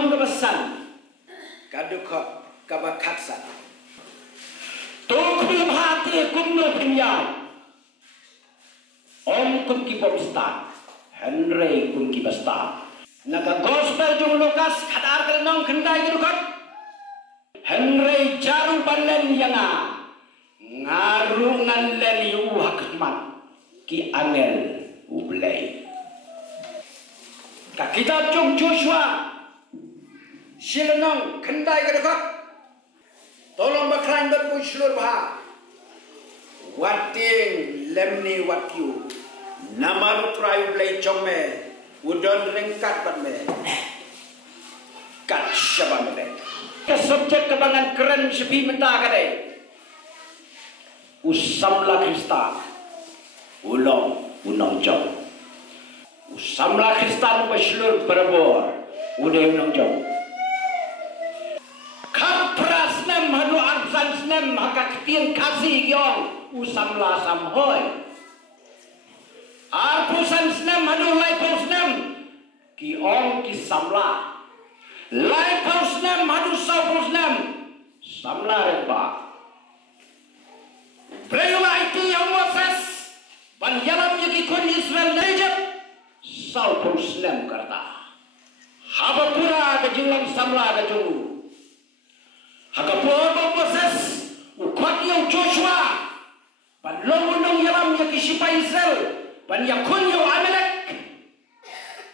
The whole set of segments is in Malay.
nong kebesan kadukot kabakaksan tokri hati kumno pinyai om kum ki bomstan Henry kum ki basta naga gospel jung Lukas kadar ke nong kendai kadukot Henry jaru balen yana ngarungan len yu hakmat ki angel ublay ka kitab jung Joshua Silenong kendai kadukot tolong bakran berpuslur bah wating lemni watiu nama trayu blay jome udon ringkat batme kat syabamele ke subjek kebangan keren sepi menta kadai usamla Krista ulong unong jong usamla Krista berpuslur berbor udah unong jong Kaprasnem hadu arsansnem haka ketian kasih gyong usamla samhoy arpusansnem hadu laipausnem ki ong ki samla laipausnem hadu saupusnem samla remba Prayula iti yang Moses pan yalam yaki kun Israel nejep saupusnem karta habapura kejungang samla kejungu Hakapuan Moses, ukwat yung Joshua, panlong nung yalam yung kisipa Israel, panyakun yung Amalek.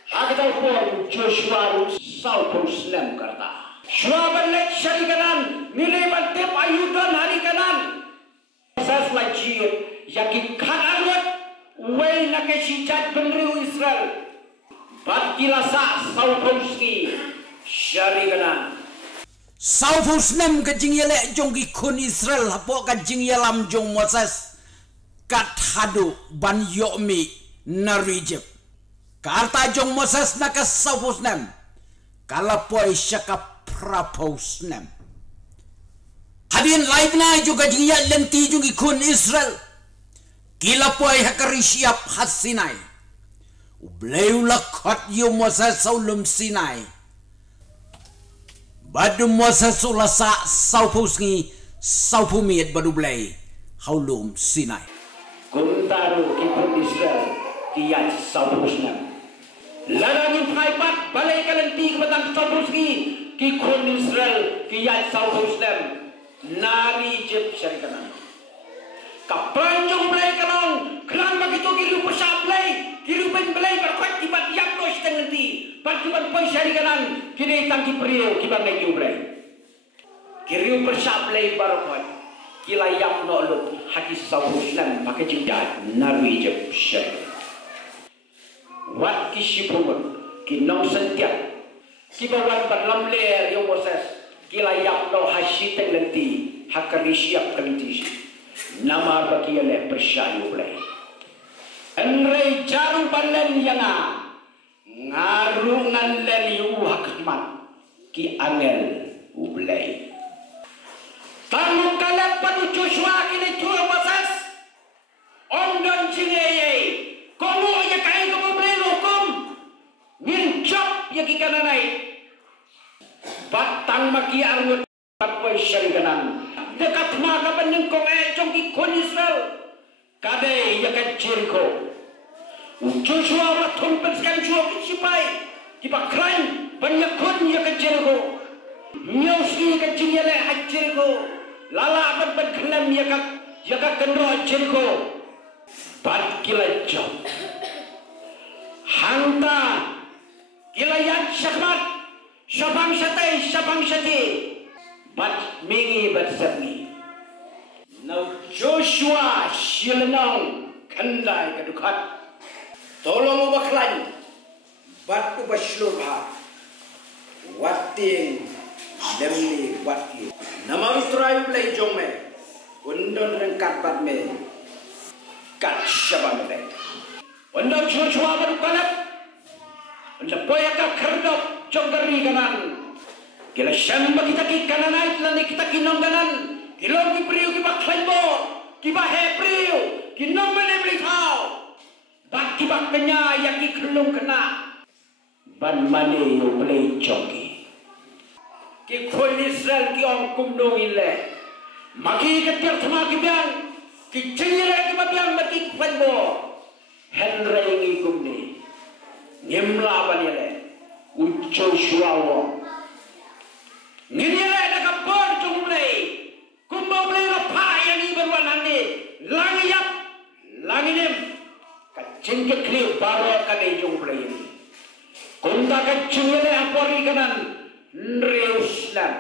Hagataw po Joshua sa Jerusalem karta. Shua balik syarikanan, niliban tip ayudan hari kanan. Moses lajir, yakin kanalwat, way nakasijat benriu Israel. Bat kilasa sa Jerusalem syarikanan. Saufusnem kajing yele jong ikun Israel hapo kajing yalam jong Moses kat hadu ban yomi narijep karta jong Moses naka saufusnem kalapoi syaka praposnem hadin live na juga kajing yelen ti jong ikun Israel kilapoi hakarisiap hasinai ubleu lakot yo Moses saulum Sinai Badu Moses ulasa saupusngi saupumiet badu blay haulum Sinai. Kumtaru kipun Israel kiyat saupusna. Larangin paipat balai kalanti kebatang saupusngi kikun Israel kiyat saupusna. Nari jeb syarikanan. Kapanjung blay kanong kelan begitu kilu pesablay kilu penblay berkat tibat yaknos tenenti. Pagkiban po'y syarikanan, kinitang kipriyo, kibang ngay kiublay. Kiriyo persablay barokot, kilayak no'lot, hakis sa Muslim, makajingdad, narijab syarikanan. Wat kisipumot, kinong sentiak, kibawan berlamler yung Moses, kilayak no hasyitang lanti, hakarisyak kalenti siya. Nama bakiyale persyayo blay. Enray jaru balen yana, ngarungan len yu hakmat ki angel ublay tamu kalap padu Joshua kini tua Moses ondon jingeye komu ya kai komu blay hukum min job ya ki kananai batang maki arut patpoy syarikanan dekat maka penyengkong ejong ki kun Israel kade ya ka Jericho Joshua matung penskan Joshua kisipai dipakran banyakun ya ke Jericho nyausi ke jingyale ha Jericho lala apat berkelam ya ka kendro Jericho bat kila jom hanta kila yat syakmat syabang syati bat mingi bat sabni now Joshua silenong kendai kadukat tolong ubaklan bat ubaslur ha wating lemni wati nama utrayu play jome undon rengkat bat me kat syabamele undon Joshua berkalap undon poyaka kerdok jongkari kanan kila syamba kita ki kananait lani kita kinong kanan kilong kipriyo kibaklan bo kibahepriyo kinong menemli tau Bak kibak kenya yaki kelung kena ban mani yo play joki ki kon Israel ki ong kumdong ile maki ketir sama ki biang ki cengire ki biang maki panbo henre ngi kumni nyemla banile ucho shuawo ngiriele na kapor jumle kumbo ble na pa yang iban wanani langiyap langinem ka cengke kli baro ka ne jumle ini kunda ka cengile apori kanan Reuslam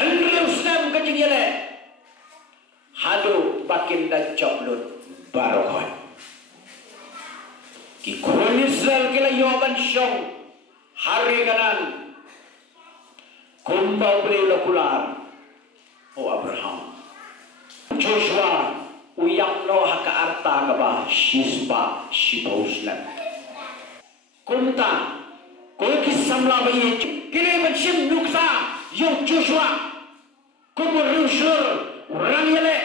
Reuslam ka cengile hadu bakin dan coblot barohon ki kon Israel kila yoban syong hari kanan kumbau beli lokular o Abraham Joshua uyang no haka arta kaba shisba shiboslam kunta ko kisamla bayi kile macam nuksa yo Joshua kumur rushur orang yele